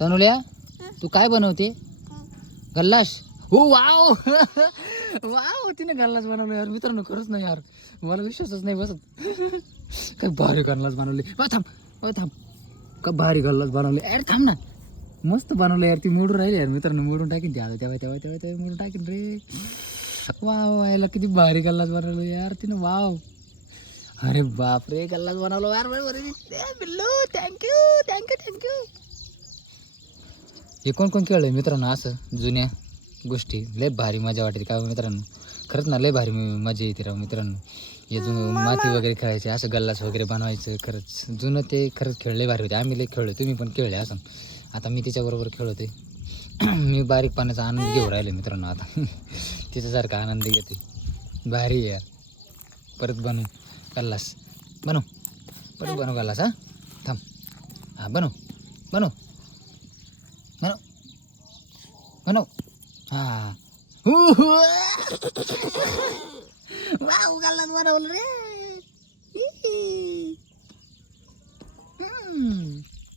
तनुल्या तू काय बनवते? गल्लास. हो वाव वाव तिने गल्लास बनवलं यार मित्रांनो. खरंच नाही यार मला विश्वासच नाही बसत. काय भारी गल्लास बनवले. थांब का भारी गल्लास बनवले यार. थांब ना मस्त बनवलं यार. ती मोडून राहिली यार मित्रांनो. मोडून टाकीन ती आता. तेव्हा मोडून टाकीन रे. वाव यायला किती भारी गल्लास बनवलं यार तिनं. वाव अरे बाप रे गल्लास बनवलं यार. बिल्लू थँक्यू. हे कोण कोण खेळलंय मित्रांनो असं जुन्या गोष्टी. लय भारी मजा वाटते का मित्रांनो. खरंच ना लय भारी मजा येते राव मित्रांनो. हे जुनं माती वगैरे खेळायचे असं गल्लास वगैरे बनवायचं. खरंच जुनं ते खरंच खेळले भारी होते. आम्ही लय खेळलो. तुम्ही पण खेळले असं. आता मी तिच्याबरोबर खेळतोय. मी बारीक पाण्याचा आनंद घेऊ राहिले मित्रांनो आता. तिच्यासारखा आनंद घेते. भारी आहे यार. परत बनव गल्लास. परत बनव गल्लास. हां थांब. हां बनव हां. वाव गल्लास बनवलं रे.